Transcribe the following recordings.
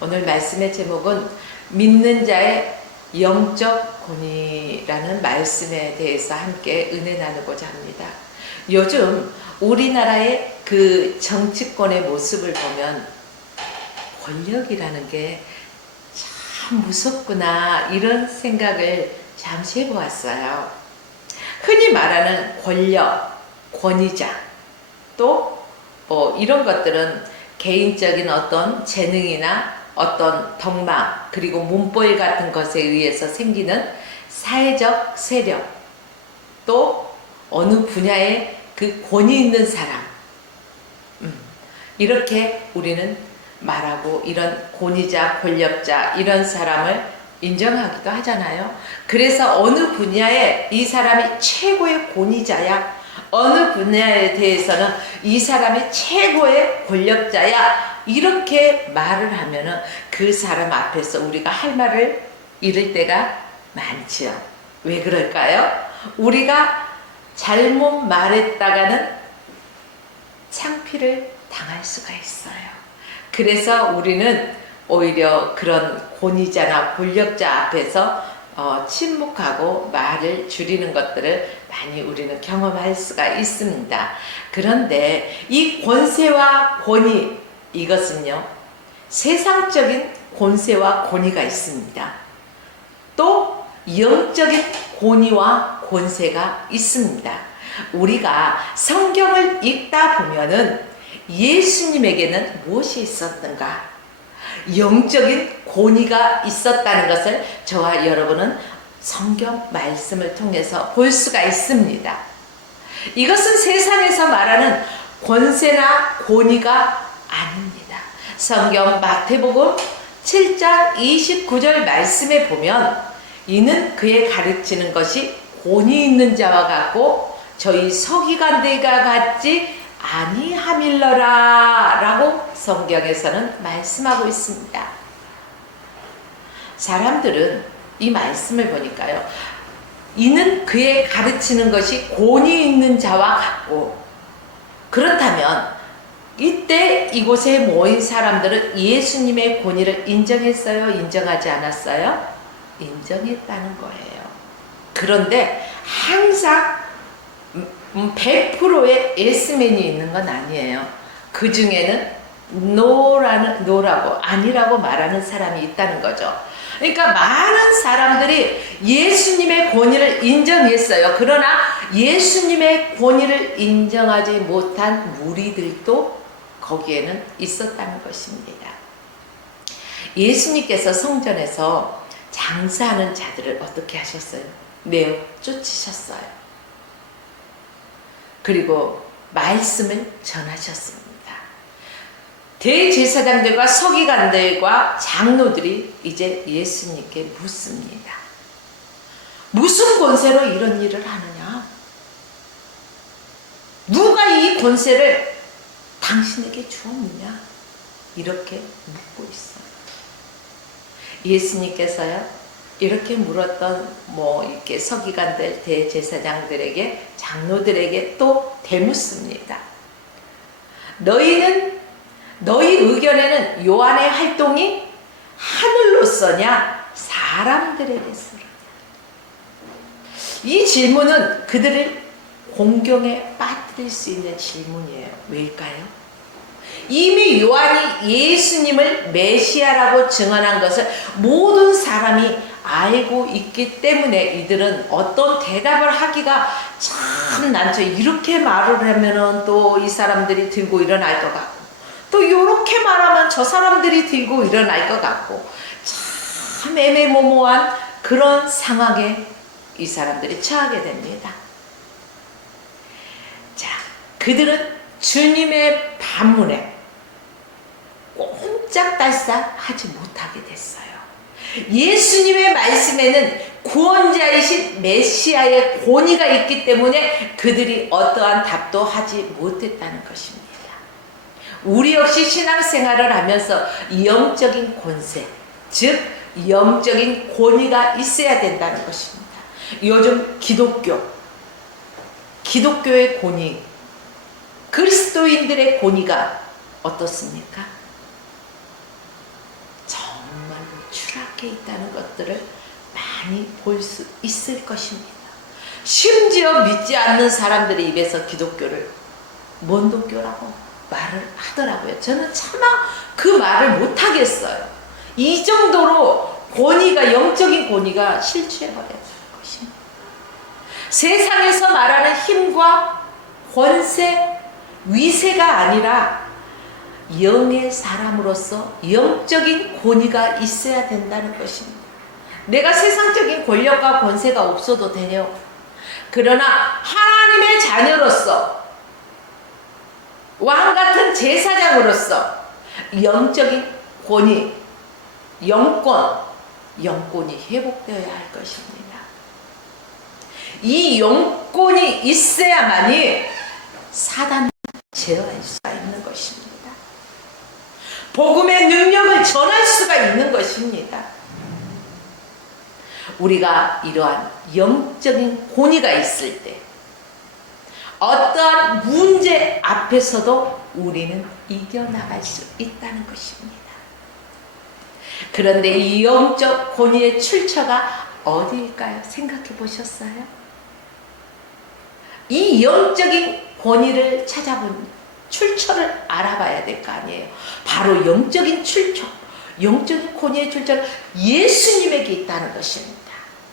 오늘 말씀의 제목은 믿는 자의 영적 권위라는 말씀에 대해서 함께 은혜 나누고자 합니다. 요즘 우리나라의 그 정치권의 모습을 보면 권력이라는 게 참 무섭구나 이런 생각을 잠시 해보았어요. 흔히 말하는 권력, 권위자 또 이런 것들은 개인적인 어떤 재능이나 어떤 덕망 그리고 문벌 같은 것에 의해서 생기는 사회적 세력 또 어느 분야에 그 권위 있는 사람 이렇게 우리는 말하고 이런 권위자, 권력자 이런 사람을 인정하기도 하잖아요. 그래서 어느 분야에 이 사람이 최고의 권위자야, 어느 분야에 대해서는 이 사람이 최고의 권력자야 이렇게 말을 하면은 그 사람 앞에서 우리가 할 말을 잃을 때가 많지요. 왜 그럴까요? 우리가 잘못 말했다가는 창피를 당할 수가 있어요. 그래서 우리는 오히려 그런 권위자나 권력자 앞에서 침묵하고 말을 줄이는 것들을 많이 우리는 경험할 수가 있습니다. 그런데 이 권세와 권위 이것은요 세상적인 권세와 권위가 있습니다. 또 영적인 권위와 권세가 있습니다. 우리가 성경을 읽다 보면은 예수님에게는 무엇이 있었던가? 영적인 권위가 있었다는 것을 저와 여러분은 성경 말씀을 통해서 볼 수가 있습니다. 이것은 세상에서 말하는 권세나 권위가 아닙니다. 성경 마태복음 7장 29절 말씀에 보면 이는 그의 가르치는 것이 권위 있는 자와 같고 저희 서기관들과 같지 아니함일러라 라고 성경에서는 말씀하고 있습니다. 사람들은 이 말씀을 보니까요 이는 그의 가르치는 것이 권위 있는 자와 같고 그렇다면 이때 이곳에 모인 사람들은 예수님의 권위를 인정했어요? 인정하지 않았어요? 인정했다는 거예요. 그런데 항상 100%의 예스맨이 있는 건 아니에요. 그 중에는 노라고 아니라고 말하는 사람이 있다는 거죠. 그러니까 많은 사람들이 예수님의 권위를 인정했어요. 그러나 예수님의 권위를 인정하지 못한 무리들도 거기에는 있었다는 것입니다. 예수님께서 성전에서 장사하는 자들을 어떻게 하셨어요? 내어 쫓으셨어요. 그리고 말씀을 전하셨습니다. 대제사장들과 서기관들과 장로들이 이제 예수님께 묻습니다. 무슨 권세로 이런 일을 하느냐? 누가 이 권세를 당신에게 주었느냐? 이렇게 묻고 있어요. 예수님께서요 이렇게 물었던 이렇게 서기관들, 대제사장들에게, 장로들에게 또 되묻습니다. 너희 의견에는 요한의 활동이 하늘로서냐 사람들에게서냐? 이 질문은 그들을 공경에 빠뜨릴 수 있는 질문이에요. 왜일까요? 이미 요한이 예수님을 메시아라고 증언한 것을 모든 사람이 알고 있기 때문에 이들은 어떤 대답을 하기가 참 난처해. 이렇게 말을 하면은 또 이 사람들이 들고 일어날 것 같고 또 이렇게 말하면 저 사람들이 들고 일어날 것 같고 참 애매모호한 그런 상황에 이 사람들이 처하게 됩니다. 자, 그들은 주님의 반문에 꼼짝달싹 하지 못하게 됐어요. 예수님의 말씀에는 구원자이신 메시아의 권위가 있기 때문에 그들이 어떠한 답도 하지 못했다는 것입니다. 우리 역시 신앙생활을 하면서 영적인 권세, 즉 영적인 권위가 있어야 된다는 것입니다. 요즘 기독교 기독교의 권위, 그리스도인들의 권위가 어떻습니까? 정말로 추락해 있다는 것들을 많이 볼 수 있을 것입니다. 심지어 믿지 않는 사람들의 입에서 기독교를 먼독교라고 말을 하더라고요. 저는 차마 그 말을 못하겠어요. 이 정도로 권위가, 영적인 권위가 실추해버렸다는 것입니다. 세상에서 말하는 힘과 권세, 위세가 아니라 영의 사람으로서 영적인 권위가 있어야 된다는 것입니다. 내가 세상적인 권력과 권세가 없어도 되네요. 그러나 하나님의 자녀로서, 왕같은 제사장으로서 영적인 권위, 영권이 회복되어야 할 것입니다. 이 영권이 있어야만이 사단을 제어할 수가 있는 것입니다. 복음의 능력을 전할 수가 있는 것입니다. 우리가 이러한 영적인 권위가 있을 때 어떠한 문제 앞에서도 우리는 이겨나갈 수 있다는 것입니다. 그런데 이 영적 권위의 출처가 어디일까요? 생각해 보셨어요? 이 영적인 권위를 찾아본 출처를 알아봐야 될 거 아니에요. 바로 영적인 출처, 영적인 권위의 출처는 예수님에게 있다는 것입니다.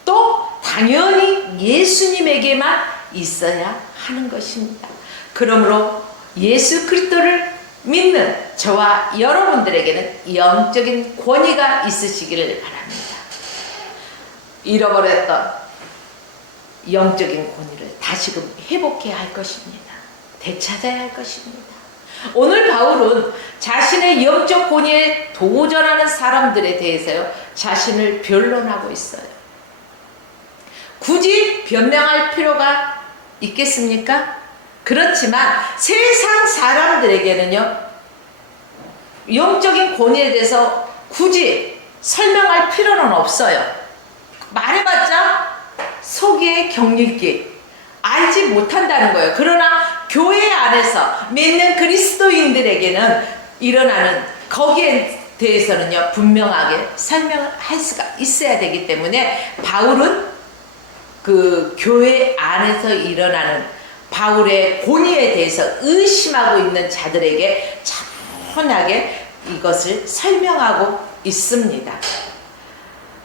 또 당연히 예수님에게만 있어야 하는 것입니다. 그러므로 예수 그리스도를 믿는 저와 여러분들에게는 영적인 권위가 있으시기를 바랍니다. 잃어버렸던 영적인 권위를 다시금 회복해야 할 것입니다. 되찾아야 할 것입니다. 오늘 바울은 자신의 영적 권위에 도전하는 사람들에 대해서요, 자신을 변론하고 있어요. 굳이 변명할 필요가 있겠습니까? 그렇지만 세상 사람들에게는요, 영적인 권위에 대해서 굳이 설명할 필요는 없어요. 말해봤자 속이의 경읽기, 알지 못한다는 거예요. 그러나 교회 안에서 믿는 그리스도인들에게는 일어나는 거기에 대해서는요, 분명하게 설명을 할 수가 있어야 되기 때문에 바울은 그 교회 안에서 일어나는 바울의 권위에 대해서 의심하고 있는 자들에게 차분하게 이것을 설명하고 있습니다.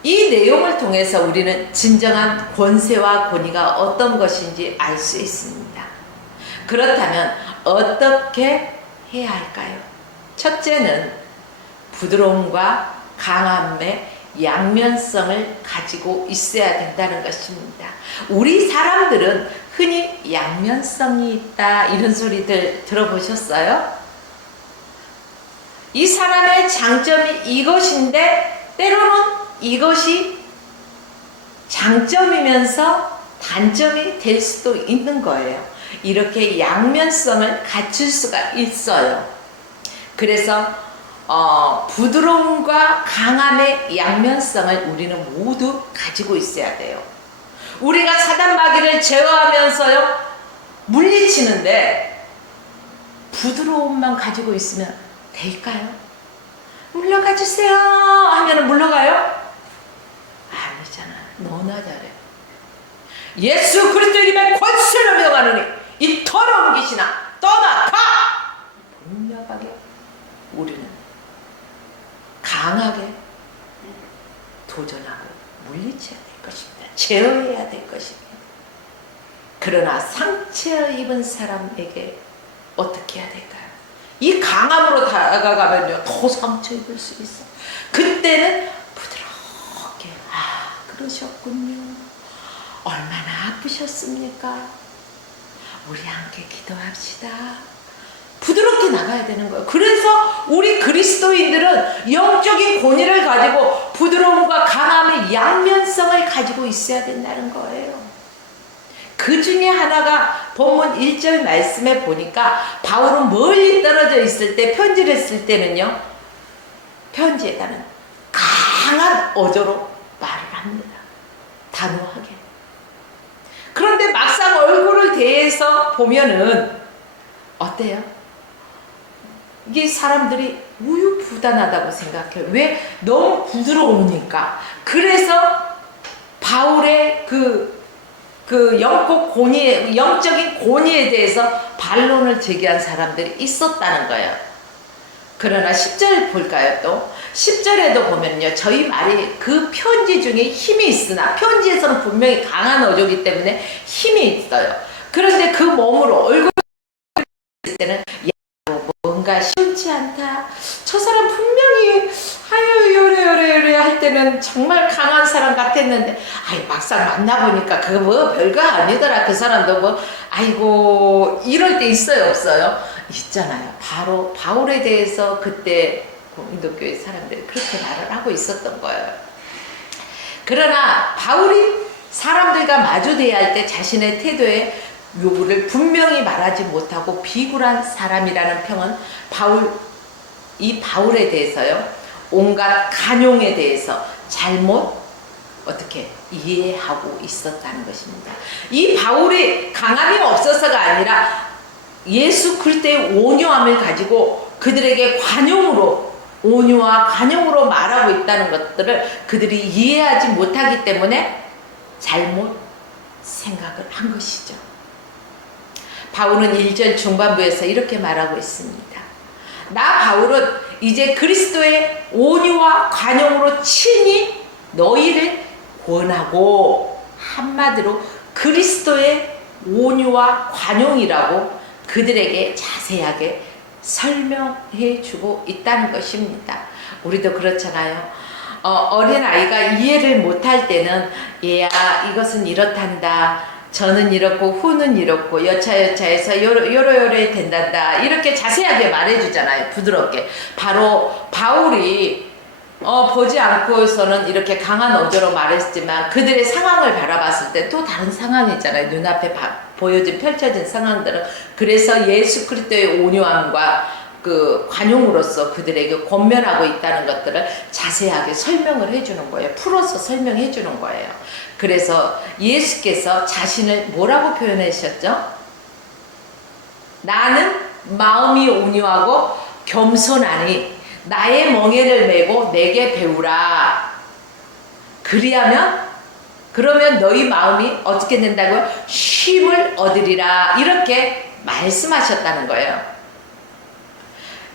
이 내용을 통해서 우리는 진정한 권세와 권위가 어떤 것인지 알 수 있습니다. 그렇다면 어떻게 해야 할까요? 첫째는 부드러움과 강함의 양면성을 가지고 있어야 된다는 것입니다. 우리 사람들은 흔히 양면성이 있다 이런 소리들 들어보셨어요? 이 사람의 장점이 이것인데 때로는 이것이 장점이면서 단점이 될 수도 있는 거예요. 이렇게 양면성을 갖출 수가 있어요. 그래서 부드러움과 강함의 양면성을 우리는 모두 가지고 있어야 돼요. 우리가 사단 마귀를 제어하면서요, 물리치는데 부드러움만 가지고 있으면 될까요? 물러가 주세요 하면 물러가요? 아니잖아. 너나 잘해. 예수 그리스도 이름의 권세를 명하노니 이 더러운 귀신아 떠나가! 분명하게 우리는 강하게 도전하고 물리쳐야 될 것입니다. 제어해야 될 것입니다. 그러나 상처 입은 사람에게 어떻게 해야 될까요? 이 강함으로 다가가면요, 더 상처 입을 수 있어. 그때는 부드럽게, 그러셨군요. 얼마나 아프셨습니까? 우리 함께 기도합시다. 부드럽게 나가야 되는 거예요. 그래서 우리 그리스도인들은 영적인 권위를 가지고 부드러움과 강함의 양면성을 가지고 있어야 된다는 거예요. 그 중에 하나가 본문 1절 말씀에 보니까 바울은 멀리 떨어져 있을 때 편지를 쓸 때는요, 편지에다는 강한 어조로 말을 합니다. 단호하게. 그런데 막상 얼굴을 대해서 그래서 보면은 어때요? 이게 사람들이 우유부단하다고 생각해요. 왜? 너무 부드러우니까. 그래서 바울의 영적인 권위에 대해서 반론을 제기한 사람들이 있었다는 거예요. 그러나 10절 볼까요? 또 10절에도 보면요, 저희 말이 그 편지 중에 힘이 있으나, 편지에서는 분명히 강한 어조기 때문에 힘이 있어요. 그런데 그 몸으로 얼굴 있을 때는 뭔가 쉽지 않다. 저 사람 분명히 아유 요래 할 때는 정말 강한 사람 같았는데, 아이 막상 만나보니까 그거 뭐 별거 아니더라. 그 사람도 뭐 아이고 이럴 때 있어요, 없어요? 있잖아요. 바로 바울에 대해서 그때 인도교회 사람들이 그렇게 말을 하고 있었던 거예요. 그러나 바울이 사람들과 마주대야 할 때 자신의 태도에 요구를 분명히 말하지 못하고 비굴한 사람이라는 평은 이 바울에 대해서요, 온갖 간용에 대해서 잘못 어떻게 이해하고 있었다는 것입니다. 이 바울이 강함이 없어서가 아니라 예수 그리스도의 온유함을 가지고 그들에게 온유와 관용으로 말하고 있다는 것들을 그들이 이해하지 못하기 때문에 잘못 생각을 한 것이죠. 바울은 1절 중반부에서 이렇게 말하고 있습니다. 나 바울은 이제 그리스도의 온유와 관용으로 친히 너희를 권하고, 한마디로 그리스도의 온유와 관용이라고 그들에게 자세하게 설명해 주고 있다는 것입니다. 우리도 그렇잖아요. 어린아이가 이해를 못할 때는 얘야 이것은 이렇단다, 저는 이렇고 후는 이렇고 여차여차해서 요래 된단다, 이렇게 자세하게 말해주잖아요. 부드럽게. 바로 바울이 보지 않고서는 이렇게 강한 어조로 말했지만 그들의 상황을 바라봤을 때 또 다른 상황이잖아요. 눈앞에 펼쳐진 상황들은. 그래서 예수 그리스도의 온유함과 그 관용으로서 그들에게 권면하고 있다는 것들을 자세하게 설명을 해주는 거예요. 풀어서 설명해 주는 거예요. 그래서 예수께서 자신을 뭐라고 표현하셨죠? 나는 마음이 온유하고 겸손하니 나의 멍에를 메고 내게 배우라. 그러면 너희 마음이 어떻게 된다고요? 쉼을 얻으리라. 이렇게 말씀하셨다는 거예요.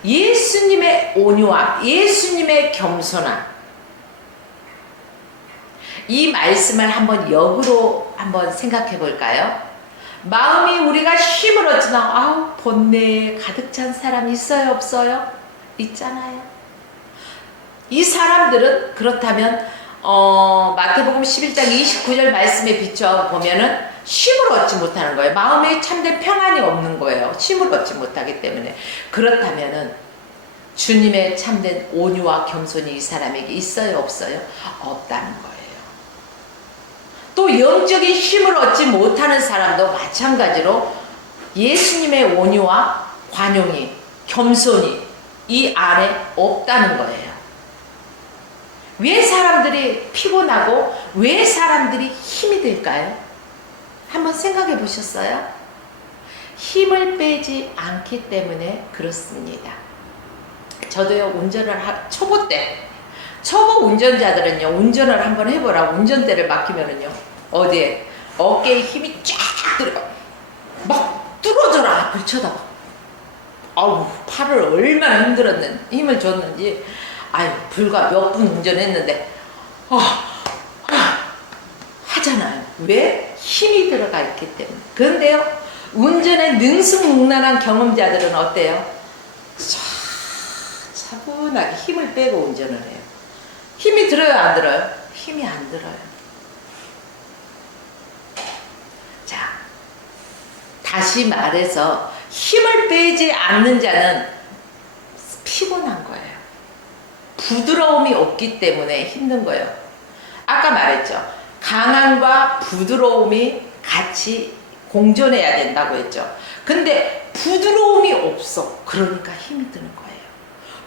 예수님의 온유함, 예수님의 겸손함, 이 말씀을 한번 역으로 한번 생각해 볼까요? 마음이 우리가 쉼을 얻지만 아우 본내에 가득 찬 사람 있어요, 없어요? 있잖아요. 이 사람들은 그렇다면 마태복음 11장 29절 말씀에 비춰 보면은 쉼을 얻지 못하는 거예요. 마음에 참된 평안이 없는 거예요. 쉼을 얻지 못하기 때문에. 그렇다면은 주님의 참된 온유와 겸손이 이 사람에게 있어요, 없어요? 없다는 거예요. 또 영적인 쉼을 얻지 못하는 사람도 마찬가지로 예수님의 온유와 관용이, 겸손이 이 안에 없다는 거예요. 왜 사람들이 피곤하고 왜 사람들이 힘이 들까요? 한번 생각해 보셨어요? 힘을 빼지 않기 때문에 그렇습니다. 저도요, 초보 운전자들은요, 운전을 한번 해보라고 운전대를 맡기면은요, 어디에? 어깨에 힘이 쫙 들어가. 막 뚫어져라. 앞을 쳐다봐. 아우, 팔을 얼마나 힘을 줬는지. 아유, 불과 몇 분 운전했는데, 하잖아요. 왜? 힘이 들어가 있기 때문에. 그런데요, 운전에 능수능란한 경험자들은 어때요? 차분하게 힘을 빼고 운전을 해요. 힘이 들어요, 안 들어요? 힘이 안 들어요. 자, 다시 말해서 힘을 빼지 않는 자는 피곤한 거예요. 부드러움이 없기 때문에 힘든 거예요. 아까 말했죠. 강함과 부드러움이 같이 공존해야 된다고 했죠. 근데 부드러움이 없어. 그러니까 힘이 드는 거예요.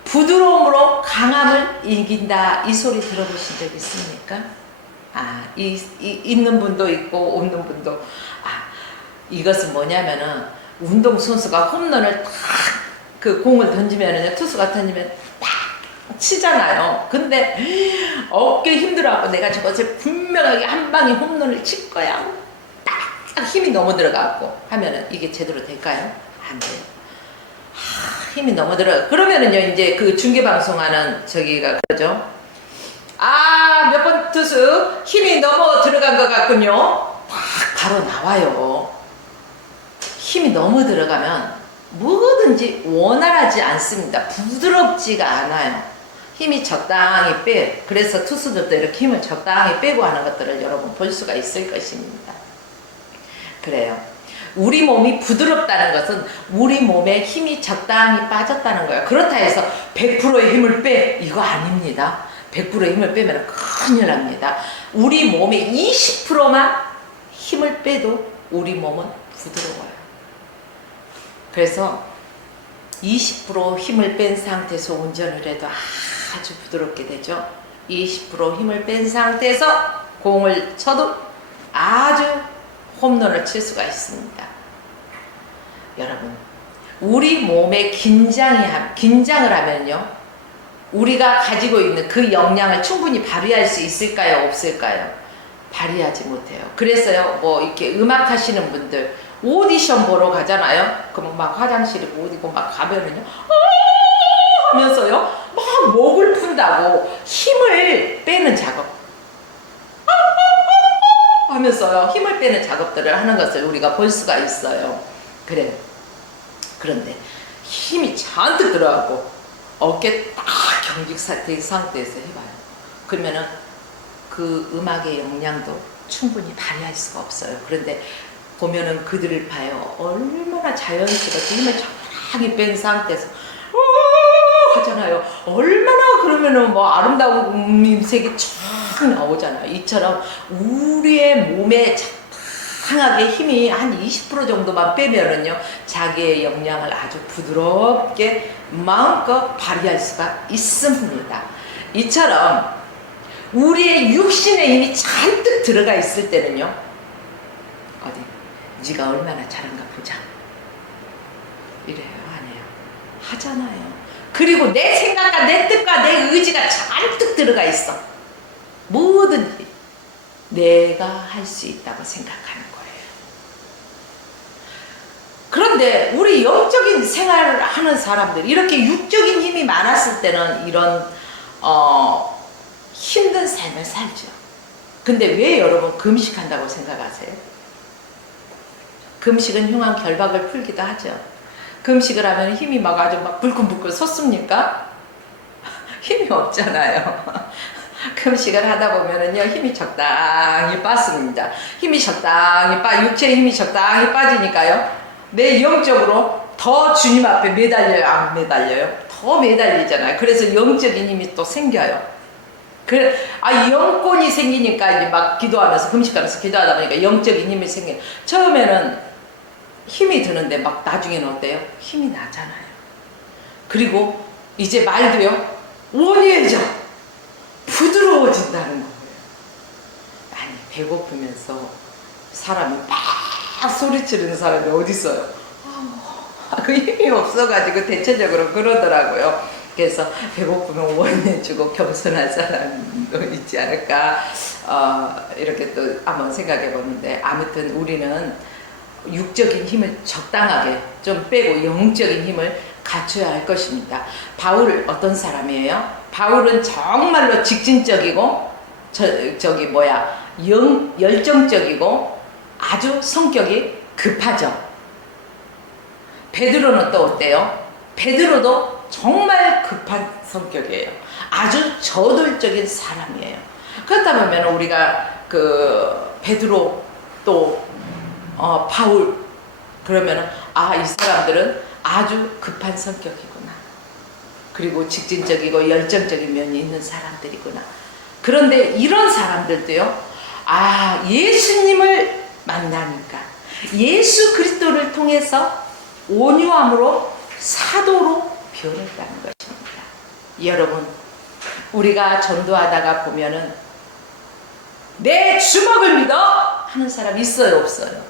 부드러움으로 강함을 이긴다. 이 소리 들어보신 적 있습니까? 있는 분도 있고 없는 분도. 이것은 뭐냐면은 운동선수가 홈런을 딱 그 공을 던지면은 투수가 던지면 딱 치잖아요. 근데 어깨 힘들어하고 내가 저것을 분명하게 한 방에 홈런을 칠 거야. 딱 힘이 너무 들어가고 하면은 이게 제대로 될까요? 안 돼요. 힘이 너무 들어. 그러면은요 이제 그 중계 방송하는 저기가 그러죠. 아, 몇 번 투수 힘이 너무 들어간 것 같군요. 딱 바로 나와요. 힘이 너무 들어가면 뭐든지 원활하지 않습니다. 부드럽지가 않아요. 힘이 적당히 빼. 그래서 투수들도 이렇게 힘을 적당히 빼고 하는 것들을 여러분 볼 수가 있을 것입니다. 그래요. 우리 몸이 부드럽다는 것은 우리 몸에 힘이 적당히 빠졌다는 거예요. 그렇다 해서 100%의 힘을 빼. 이거 아닙니다. 100%의 힘을 빼면 큰일 납니다. 우리 몸의 20%만 힘을 빼도 우리 몸은 부드러워요. 그래서 20% 힘을 뺀 상태에서 운전을 해도 아주 부드럽게 되죠. 20% 힘을 뺀 상태에서 공을 쳐도 아주 홈런을 칠 수가 있습니다. 여러분, 우리 몸에 긴장을 하면요, 우리가 가지고 있는 그 역량을 충분히 발휘할 수 있을까요? 없을까요? 발휘하지 못해요. 그래서요, 뭐 이렇게 음악 하시는 분들 오디션 보러 가잖아요. 그럼 막 화장실에 못 있고 막 가면은요, 하면서요, 막 목을 푼다고 힘을 빼는 작업 하면서요, 힘을 빼는 작업들을 하는 것을 우리가 볼 수가 있어요. 그래요. 그런데 힘이 잔뜩 들어가고 어깨 딱 경직 상태에서 해봐요. 그러면은 그 음악의 역량도 충분히 발휘할 수가 없어요. 그런데 보면은 그들을 봐요. 얼마나 자연스럽게 힘을 적당히 뺀 상태에서 하잖아요. 얼마나 그러면은 뭐 아름다운 음색이 쫙 나오잖아요. 이처럼 우리의 몸에 적당하게 힘이 한 20% 정도만 빼면은요, 자기의 역량을 아주 부드럽게 마음껏 발휘할 수가 있습니다. 이처럼 우리의 육신의 힘이 잔뜩 들어가 있을 때는요, 어디 네가 얼마나 잘한가 보자 이래요? 아니에요. 하잖아요. 그리고 내 생각과 내 뜻과 내 의지가 잔뜩 들어가 있어. 뭐든지 내가 할 수 있다고 생각하는 거예요. 그런데 우리 영적인 생활을 하는 사람들, 이렇게 육적인 힘이 많았을 때는 이런 힘든 삶을 살죠. 근데 왜 여러분 금식한다고 생각하세요? 금식은 흉한 결박을 풀기도 하죠. 금식을 하면 힘이 막 아주 막 불끈불끈 솟습니까? 힘이 없잖아요. 금식을 하다 보면은요, 힘이 적당히 빠집니다. 힘이 적당히 육체의 힘이 적당히 빠지니까요, 내 영적으로 더 주님 앞에 매달려요, 안 매달려요? 더 매달리잖아요. 그래서 영적인 힘이 또 생겨요. 영권이 생기니까 이제 막 기도하면서, 금식하면서 기도하다 보니까 영적인 힘이 생겨요. 처음에는 힘이 드는데 막 나중에는 어때요? 힘이 나잖아요. 그리고 이제 말도요, 원해져 부드러워진다는 거예요. 아니, 배고프면서 사람이 막 소리치는 사람이 어디 있어요? 그 힘이 없어가지고 대체적으로 그러더라고요. 그래서 배고프면 원해주고 겸손한 사람도 있지 않을까, 이렇게 또 한번 생각해 보는데, 아무튼 우리는 육적인 힘을 적당하게 좀 빼고 영적인 힘을 갖춰야 할 것입니다. 바울 어떤 사람이에요? 바울은 정말로 직진적이고 열정적이고 아주 성격이 급하죠. 베드로는 또 어때요? 베드로도 정말 급한 성격이에요. 아주 저돌적인 사람이에요. 그렇다 보면 우리가 그 베드로 또 바울, 그러면은 이 사람들은 아주 급한 성격이구나. 그리고 직진적이고 열정적인 면이 있는 사람들이구나. 그런데 이런 사람들도요, 예수님을 만나니까 예수 그리스도를 통해서 온유함으로 사도로 변했다는 것입니다. 여러분, 우리가 전도하다가 보면은 내 주먹을 믿어 하는 사람 있어요, 없어요?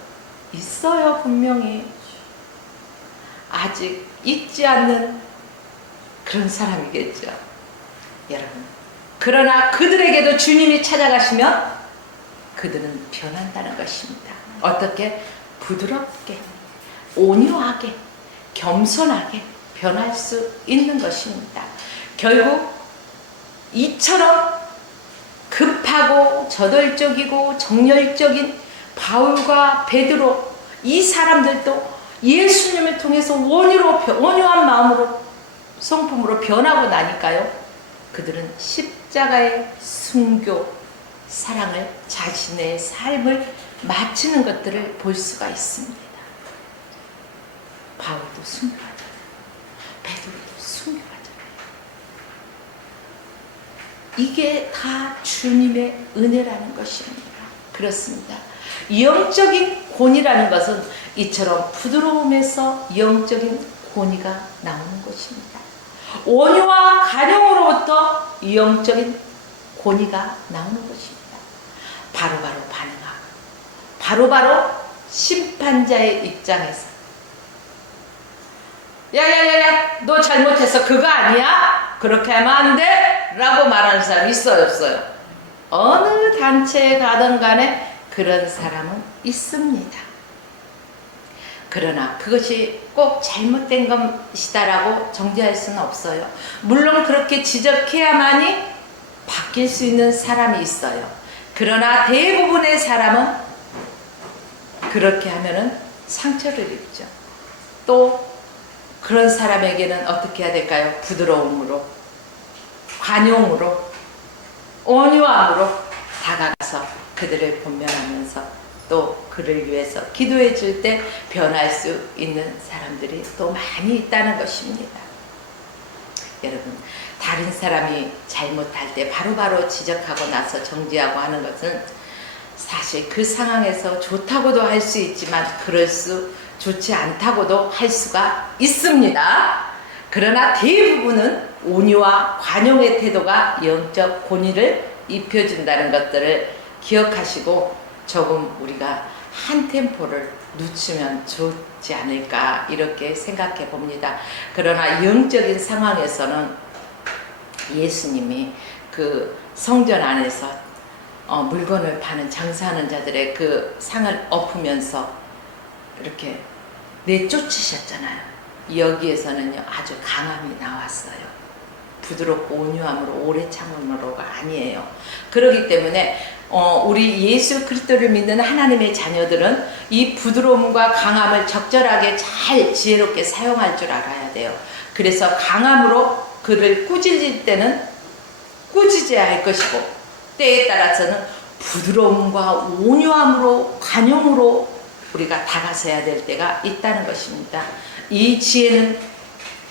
있어요, 분명히. 아직 잊지 않는 그런 사람이겠죠, 여러분. 그러나 그들에게도 주님이 찾아가시면 그들은 변한다는 것입니다. 어떻게? 부드럽게, 온유하게, 겸손하게 변할 수 있는 것입니다. 결국 이처럼 급하고 저돌적이고 정열적인 바울과 베드로, 이 사람들도 예수님을 통해서 온유한 마음으로, 성품으로 변하고 나니까요, 그들은 십자가의 순교, 사랑을, 자신의 삶을 마치는 것들을 볼 수가 있습니다. 바울도 순교하잖아요. 베드로도 순교하잖아요. 이게 다 주님의 은혜라는 것입니다. 그렇습니다. 영적인 권위라는 것은 이처럼 부드러움에서 영적인 권위가 나오는 것입니다. 온유와 간용으로부터 영적인 권위가 나오는 것입니다. 바로바로 반응하고, 바로바로 심판자의 입장에서 야야야야, 너 잘못했어, 그거 아니야? 그렇게 하면 안 돼? 라고 말하는 사람이 있어요, 없어요? 어느 단체에 가든 간에 그런 사람은 있습니다. 그러나 그것이 꼭 잘못된 것이다라고 정죄할 수는 없어요. 물론 그렇게 지적해야만이 바뀔 수 있는 사람이 있어요. 그러나 대부분의 사람은 그렇게 하면은 상처를 입죠. 또 그런 사람에게는 어떻게 해야 될까요? 부드러움으로, 관용으로, 온유함으로 다가가서 그들을 본면하면서 또 그를 위해서 기도해 줄 때 변할 수 있는 사람들이 또 많이 있다는 것입니다. 여러분, 다른 사람이 잘못할 때 바로바로 지적하고 나서 정지하고 하는 것은 사실 그 상황에서 좋다고도 할 수 있지만 좋지 않다고도 할 수가 있습니다. 그러나 대부분은 온유와 관용의 태도가 영적 권위를 입혀준다는 것들을 기억하시고 조금 우리가 한 템포를 늦추면 좋지 않을까 이렇게 생각해 봅니다. 그러나 영적인 상황에서는 예수님이 그 성전 안에서 물건을 파는 장사하는 자들의 그 상을 엎으면서 이렇게 내쫓으셨잖아요. 여기에서는요 아주 강함이 나왔어요. 부드럽고 온유함으로 오래 참음으로가 아니에요. 그렇기 때문에 우리 예수 그리스도를 믿는 하나님의 자녀들은 이 부드러움과 강함을 적절하게 잘 지혜롭게 사용할 줄 알아야 돼요. 그래서 강함으로 그를 꾸짖을 때는 꾸짖어야 할 것이고, 때에 따라서는 부드러움과 온유함으로 관용으로 우리가 다가서야 될 때가 있다는 것입니다. 이 지혜는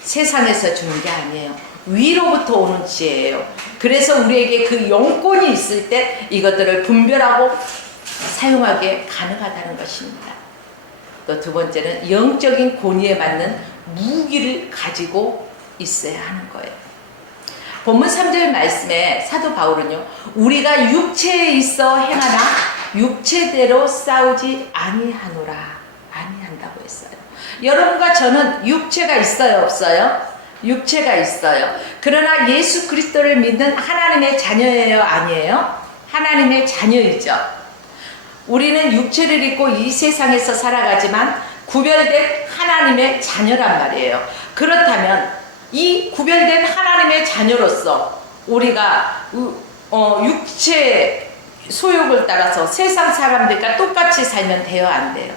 세상에서 주는 게 아니에요. 위로부터 오는 지혜예요. 그래서 우리에게 그 영권이 있을 때 이것들을 분별하고 사용하기에 가능하다는 것입니다. 또 두 번째는 영적인 권위에 맞는 무기를 가지고 있어야 하는 거예요. 본문 3절 말씀에 사도 바울은요, 우리가 육체에 있어 행하나 육체대로 싸우지 아니하노라, 아니한다고 했어요. 여러분과 저는 육체가 있어요, 없어요? 육체가 있어요. 그러나 예수 그리스도를 믿는 하나님의 자녀예요, 아니에요? 하나님의 자녀이죠. 우리는 육체를 입고 이 세상에서 살아가지만 구별된 하나님의 자녀란 말이에요. 그렇다면 이 구별된 하나님의 자녀로서 우리가 육체의 소욕을 따라서 세상 사람들과 똑같이 살면 돼요, 안 돼요?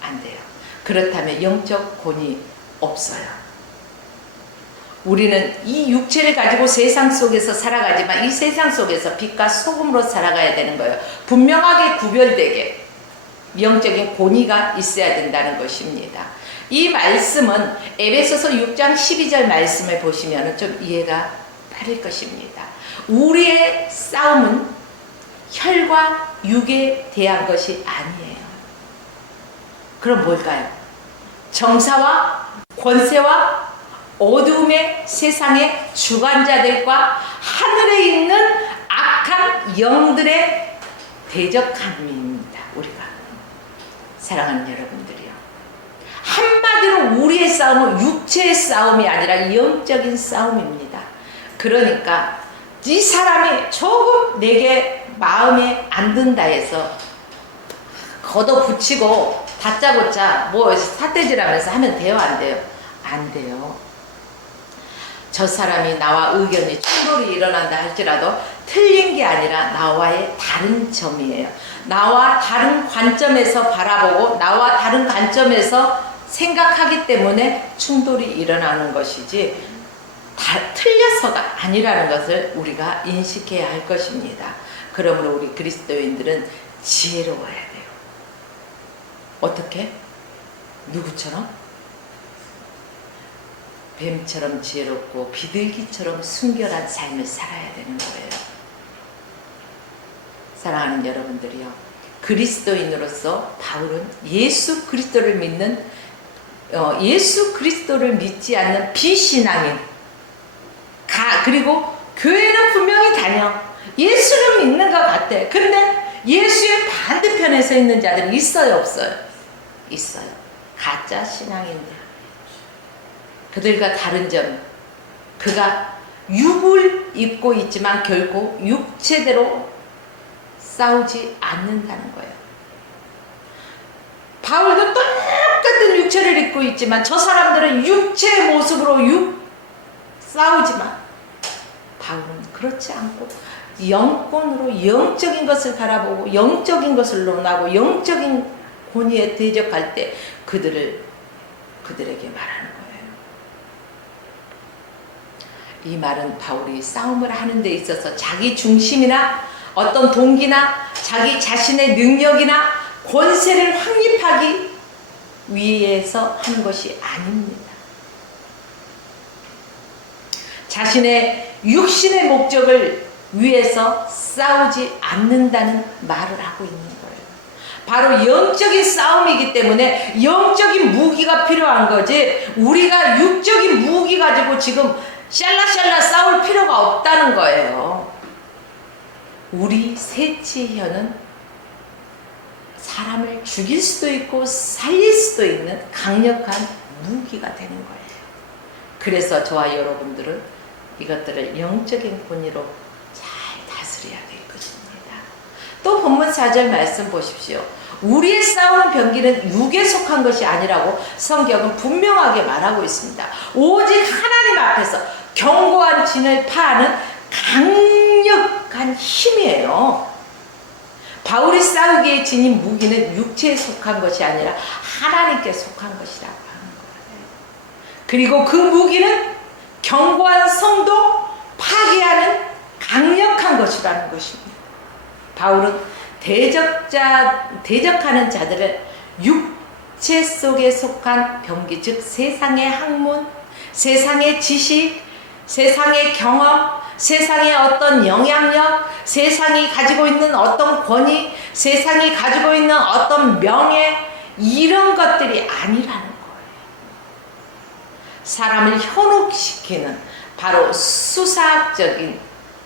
안 돼요. 그렇다면 영적 권위 없어요. 우리는 이 육체를 가지고 세상 속에서 살아가지만 이 세상 속에서 빛과 소금으로 살아가야 되는 거예요. 분명하게 구별되게 영적인 권위가 있어야 된다는 것입니다. 이 말씀은 에베소서 6장 12절 말씀을 보시면 좀 이해가 바를 것입니다. 우리의 싸움은 혈과 육에 대한 것이 아니에요. 그럼 뭘까요? 정사와 권세와 어두움의 세상의 주관자들과 하늘에 있는 악한 영들의 대적함입니다. 우리가 사랑하는 여러분들이요, 한마디로 우리의 싸움은 육체의 싸움이 아니라 영적인 싸움입니다. 그러니까 이 사람이 조금 내게 마음에 안 든다 해서 걷어붙이고 다짜고짜 뭐 삿대질하면서 하면 돼요, 안 돼요? 안 돼요. 저 사람이 나와 의견이 충돌이 일어난다 할지라도 틀린 게 아니라 나와의 다른 점이에요. 나와 다른 관점에서 바라보고 나와 다른 관점에서 생각하기 때문에 충돌이 일어나는 것이지 틀려서가 아니라는 것을 우리가 인식해야 할 것입니다. 그러므로 우리 그리스도인들은 지혜로워야 돼요. 어떻게? 누구처럼? 뱀처럼 지혜롭고 비둘기처럼 순결한 삶을 살아야 되는 거예요. 사랑하는 여러분들이요, 그리스도인으로서 바울은 예수 그리스도를 믿는 예수 그리스도를 믿지 않는 비신앙인, 그리고 교회는 분명히 다녀 예수를 믿는 것 같아. 근데 예수의 반대편에 서 있는 자들이 있어요, 없어요? 있어요. 가짜 신앙인들. 그들과 다른 점, 그가 육을 입고 있지만 결코 육체대로 싸우지 않는다는 거예요. 바울도 똑같은 육체를 입고 있지만 저 사람들은 육체의 모습으로 싸우지만 바울은 그렇지 않고 영권으로 영적인 것을 바라보고 영적인 것을 논하고 영적인 권위에 대적할 때 그들에게 말하는 거예요. 이 말은 바울이 싸움을 하는 데 있어서 자기 중심이나 어떤 동기나 자기 자신의 능력이나 권세를 확립하기 위해서 하는 것이 아닙니다. 자신의 육신의 목적을 위해서 싸우지 않는다는 말을 하고 있는 거예요. 바로 영적인 싸움이기 때문에 영적인 무기가 필요한 거지, 우리가 육적인 무기 가지고 지금 샬라샬라 싸울 필요가 없다는 거예요. 우리 세치혀는 사람을 죽일 수도 있고 살릴 수도 있는 강력한 무기가 되는 거예요. 그래서 저와 여러분들은 이것들을 영적인 권위로 잘 다스려야 될 것입니다. 또 본문 4절 말씀 보십시오. 우리의 싸우는 병기는 육에 속한 것이 아니라고 성경은 분명하게 말하고 있습니다. 오직 하나님 앞에서 견고한 진을 파하는 강력한 힘이에요. 바울이 싸우기에 지닌 무기는 육체에 속한 것이 아니라 하나님께 속한 것이라고 하는 거예요. 그리고 그 무기는 견고한 성도 파괴하는 강력한 것이라는 것입니다. 바울은 대적하는 자들을 육체 속에 속한 병기, 즉 세상의 학문, 세상의 지식, 세상의 경험, 세상의 어떤 영향력, 세상이 가지고 있는 어떤 권위, 세상이 가지고 있는 어떤 명예, 이런 것들이 아니라는 거예요. 사람을 현혹시키는 바로 수사학적인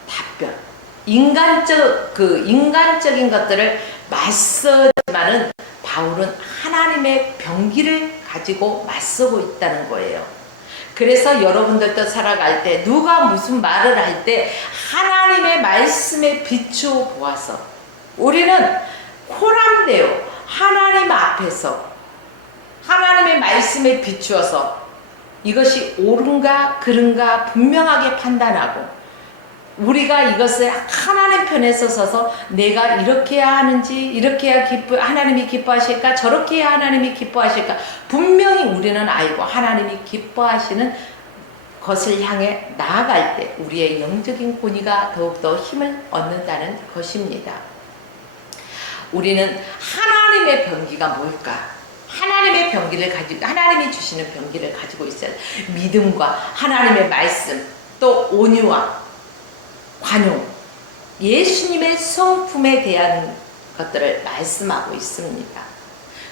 답변, 인간적인 것들을 맞서지만은 바울은 하나님의 병기를 가지고 맞서고 있다는 거예요. 그래서 여러분들도 살아갈 때 누가 무슨 말을 할 때 하나님의 말씀에 비추어 보아서 우리는 코람데오 하나님 앞에서 하나님의 말씀에 비추어서 이것이 옳은가 그른가 분명하게 판단하고, 우리가 이것을 하나님 편에 서서 내가 이렇게 해야 하는지, 이렇게 해야 하나님이 기뻐하실까, 저렇게 해야 하나님이 기뻐하실까, 분명히 우리는 알고 하나님이 기뻐하시는 것을 향해 나아갈 때 우리의 영적인 권위가 더욱더 힘을 얻는다는 것입니다. 우리는 하나님의 병기가 뭘까? 하나님의 병기를 가지고, 하나님이 주시는 병기를 가지고 있어야 돼. 믿음과 하나님의 말씀, 또 온유와 관용, 예수님의 성품에 대한 것들을 말씀하고 있습니다.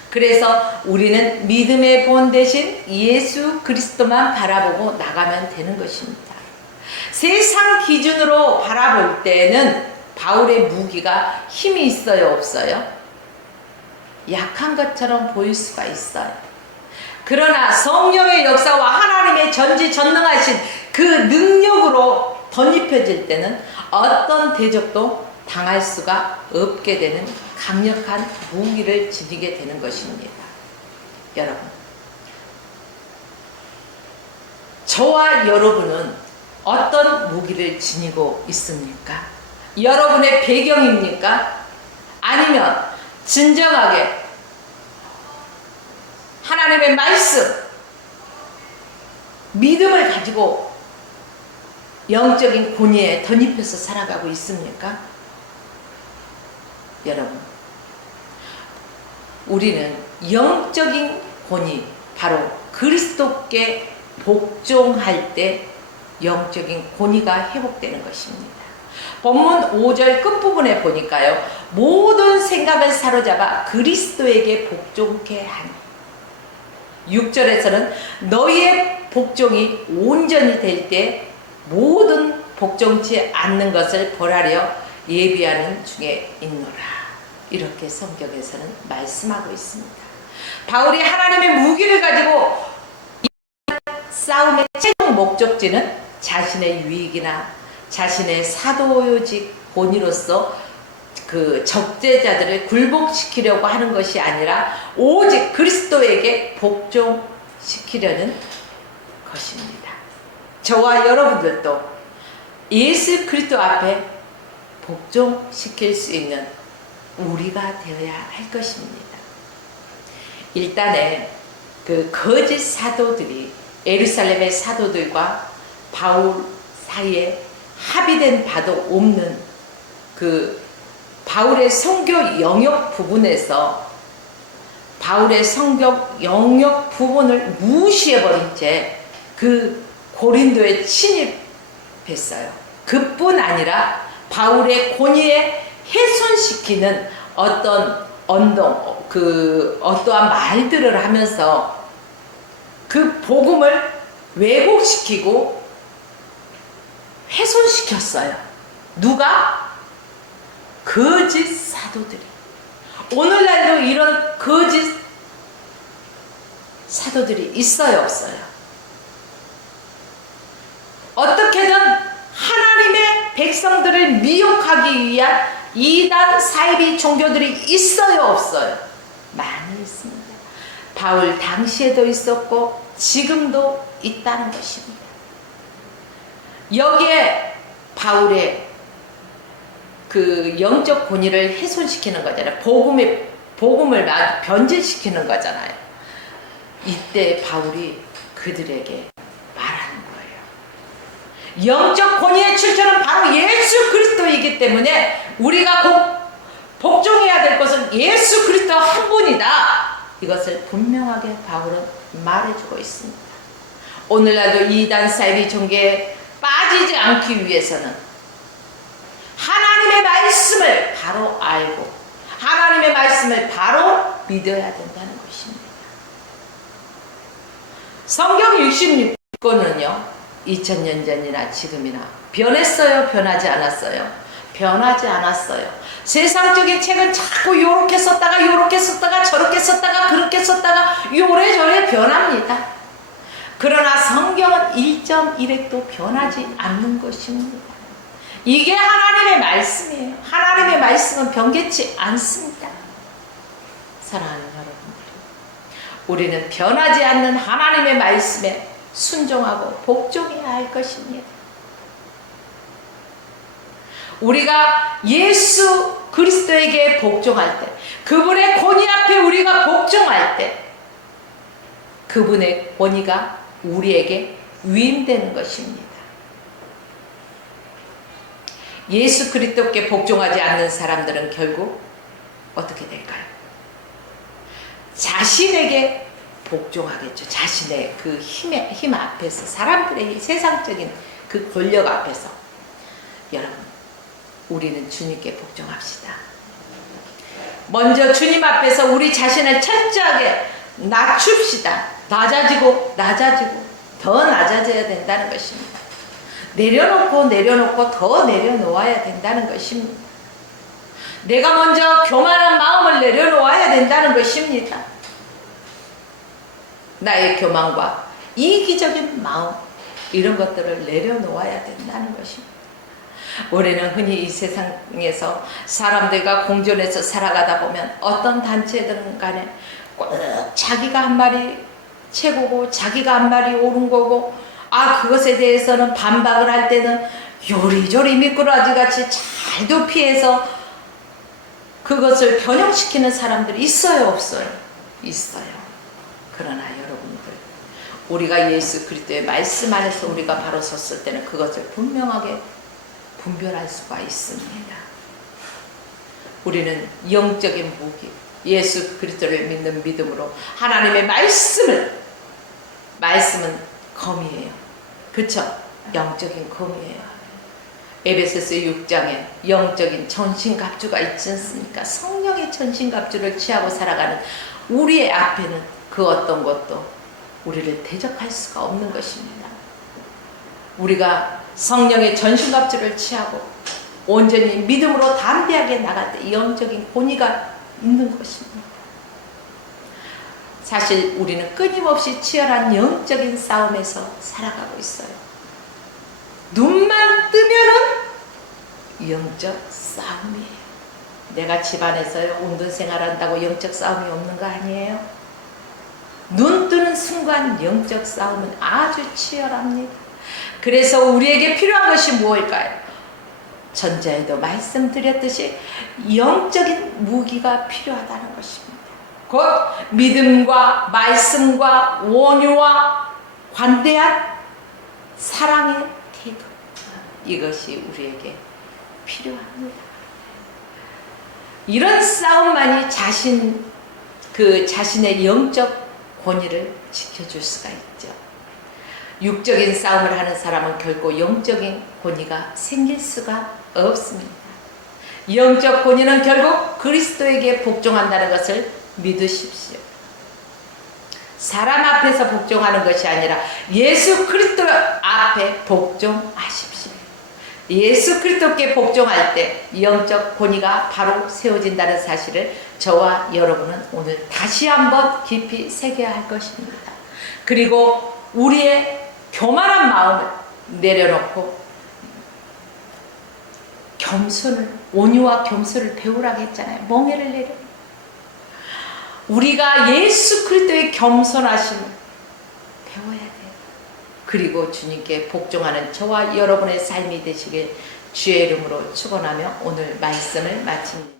그래서 우리는 믿음의 본 대신 예수 그리스도만 바라보고 나가면 되는 것입니다. 세상 기준으로 바라볼 때는 바울의 무기가 힘이 있어요, 없어요? 약한 것처럼 보일 수가 있어요. 그러나 성령의 역사와 하나님의 전지전능하신 그 능력으로 덧입혀질 때는 어떤 대적도 당할 수가 없게 되는 강력한 무기를 지니게 되는 것입니다. 여러분, 저와 여러분은 어떤 무기를 지니고 있습니까? 여러분의 배경입니까? 아니면 진정하게 하나님의 말씀, 믿음을 가지고 영적인 권위에 덧입혀서 살아가고 있습니까? 여러분, 우리는 영적인 권위, 바로 그리스도께 복종할 때 영적인 권위가 회복되는 것입니다. 본문 5절 끝부분에 보니까요, 모든 생각을 사로잡아 그리스도에게 복종케 하니, 6절에서는 너희의 복종이 온전히 될 때 모든 복종치 않는 것을 벌하려 예비하는 중에 있노라. 이렇게 성경에서는 말씀하고 있습니다. 바울이 하나님의 무기를 가지고 싸움의 최종 목적지는 자신의 유익이나 자신의 사도직 본의로서 그 적대자들을 굴복시키려고 하는 것이 아니라 오직 그리스도에게 복종시키려는 것입니다. 저와 여러분들도 예수 그리스도 앞에 복종시킬 수 있는 우리가 되어야 할 것입니다. 일단은 그 거짓 사도들이 예루살렘의 사도들과 바울 사이에 합의된 바도 없는 그 바울의 선교 영역 부분에서 바울의 선교 영역 부분을 무시해버린 채 그 고린도에 침입했어요. 그뿐 아니라 바울의 권위에 훼손시키는 어떤 언동, 어떠한 말들을 하면서 그 복음을 왜곡시키고 훼손시켰어요. 누가? 거짓 사도들이. 오늘날도 이런 거짓 사도들이 있어요, 없어요? 어떻게든 하나님의 백성들을 미혹하기 위한 이단 사이비 종교들이 있어요, 없어요? 많이 있습니다. 바울 당시에도 있었고 지금도 있다는 것입니다. 여기에 바울의 그 영적 권위를 훼손시키는 거잖아요. 복음을 변질시키는 거잖아요. 이때 바울이 그들에게 말하는 거예요. 영적 권위의 출처는 바로 예수 그리스도이기 때문에 우리가 꼭 복종해야 될 것은 예수 그리스도 한 분이다. 이것을 분명하게 바울은 말해주고 있습니다. 오늘날도 이단 사이비 종교에 빠지지 않기 위해서는 하나님의 말씀을 바로 알고 하나님의 말씀을 바로 믿어야 된다는 것입니다. 성경 66권은요 2000년 전이나 지금이나 변했어요? 변하지 않았어요? 변하지 않았어요. 세상적인 책은 자꾸 요렇게 썼다가 요렇게 썼다가 저렇게 썼다가 그렇게 썼다가 요래저래 변합니다. 그러나 성경은 1.1획도 변하지 않는 것입니다. 이게 하나님의 말씀이에요. 하나님의 말씀은 변개치 않습니다. 사랑하는 여러분들, 우리는 변하지 않는 하나님의 말씀에 순종하고 복종해야 할 것입니다. 우리가 예수 그리스도에게 복종할 때, 그분의 권위 앞에 우리가 복종할 때 그분의 권위가 우리에게 위임되는 것입니다. 예수 그리스도께 복종하지 않는 사람들은 결국 어떻게 될까요? 자신에게 복종하겠죠. 자신의 그 힘 앞에서, 사람들의 세상적인 그 권력 앞에서. 여러분, 우리는 주님께 복종합시다. 먼저 주님 앞에서 우리 자신을 철저하게 낮춥시다. 낮아지고 더 낮아져야 된다는 것입니다. 내려놓고 더 내려놓아야 된다는 것입니다. 내가 먼저 교만한 마음을 내려놓아야 된다는 것입니다. 나의 교만과 이기적인 마음, 이런 것들을 내려놓아야 된다는 것입니다. 우리는 흔히 이 세상에서 사람들과 공존해서 살아가다 보면 어떤 단체든 간에 꼭 자기가 한 말이 최고고 자기가 한 말이 옳은 거고, 그것에 대해서는 반박을 할 때는 요리조리 미꾸라지같이 잘도 피해서 그것을 변형시키는 사람들이 있어요, 없어요? 있어요. 그러나 여러분들, 우리가 예수 그리스도의 말씀 안에서 우리가 바로 섰을 때는 그것을 분명하게 분별할 수가 있습니다. 우리는 영적인 무기, 예수 그리스도를 믿는 믿음으로 하나님의 말씀은 검이에요. 그쵸? 영적인 검이에요. 에베소서 6장에 영적인 전신갑주가 있지 않습니까? 성령의 전신갑주를 취하고 살아가는 우리의 앞에는 그 어떤 것도 우리를 대적할 수가 없는 것입니다. 우리가 성령의 전신갑주를 취하고 온전히 믿음으로 담대하게 나갈 때 영적인 권위가 있는 것입니다. 사실 우리는 끊임없이 치열한 영적인 싸움에서 살아가고 있어요. 눈만 뜨면은 영적 싸움이에요. 내가 집안에서요 운동생활한다고 영적 싸움이 없는 거 아니에요? 눈 뜨는 순간 영적 싸움은 아주 치열합니다. 그래서 우리에게 필요한 것이 무엇일까요? 전자에도 말씀드렸듯이 영적인 무기가 필요하다는 것입니다. 곧 믿음과 말씀과 온유와 관대한 사랑의 태도, 이것이 우리에게 필요합니다. 이런 싸움만이 자신의 영적 권위를 지켜줄 수가 있죠. 육적인 싸움을 하는 사람은 결코 영적인 권위가 생길 수가 없습니다. 영적 권위는 결국 그리스도에게 복종한다는 것을 믿으십시오. 사람 앞에서 복종하는 것이 아니라 예수 그리스도 앞에 복종하십시오. 예수 그리스도께 복종할 때 영적 권위가 바로 세워진다는 사실을 저와 여러분은 오늘 다시 한번 깊이 새겨야 할 것입니다. 그리고 우리의 교만한 마음을 내려놓고 온유와 겸손을 배우라고 했잖아요. 멍에를 내려. 우리가 예수 그리스도의 겸손하심을 배워야 돼요. 그리고 주님께 복종하는 저와 여러분의 삶이 되시길 주의 이름으로 축원하며 오늘 말씀을 마칩니다.